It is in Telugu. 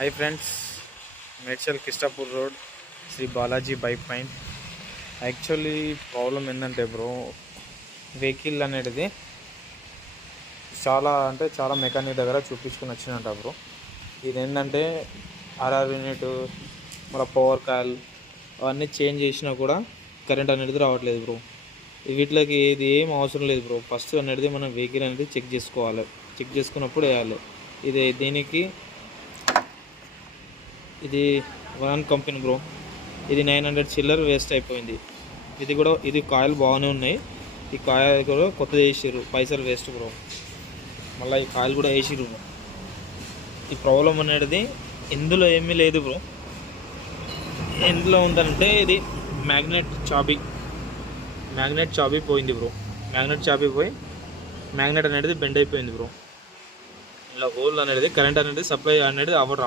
Hi friends, Medchal Kistapur road Sri Balaji bike point. Actually problem ఏంటంటే బ్రో, వెహికల్ అనేది చాలా మెకానిక్ దగ్గర చూపించుకుని వచ్చినట్ట బ్రో. ఇది ఏంటంటే ఆర్ఆర్ యూనిట్, మన పవర్ కాయిల్ అవన్నీ చేంజ్ చేసినా కూడా కరెంట్ అనేది రావట్లేదు బ్రో. వీటికి ఇది ఏం అవసరం లేదు బ్రో. ఫస్ట్ అనేది మనం వెహికల్ అనేది చెక్ చేసుకోవాలి. చెక్ చేసుకున్నప్పుడు వేయాలి. ఇది వన్ కంపెనీ బ్రో. ఇది 900 చిల్లర్ వేస్ట్ అయిపోయింది. ఇది కాయిల్ బాగానే ఉన్నాయి. ఈ కాయిల్ కూడా కొత్తది వేసిర్రు, పైసలు వేస్ట్ బ్రో. మళ్ళీ ఈ కాయిల్ కూడా వేసిర్రు. ఈ ప్రాబ్లం అనేది ఇందులో ఏమీ లేదు బ్రో. ఎందులో ఉందంటే ఇది మ్యాగ్నెట్ చాబీ పోయింది బ్రో. మ్యాగ్నెట్ చాబీ పోయి మ్యాగ్నెట్ అనేది బెండ్ అయిపోయింది బ్రో. ఇలా హోల్ అనేది కరెంట్ అనేది సప్లై అనేది అవ్వడం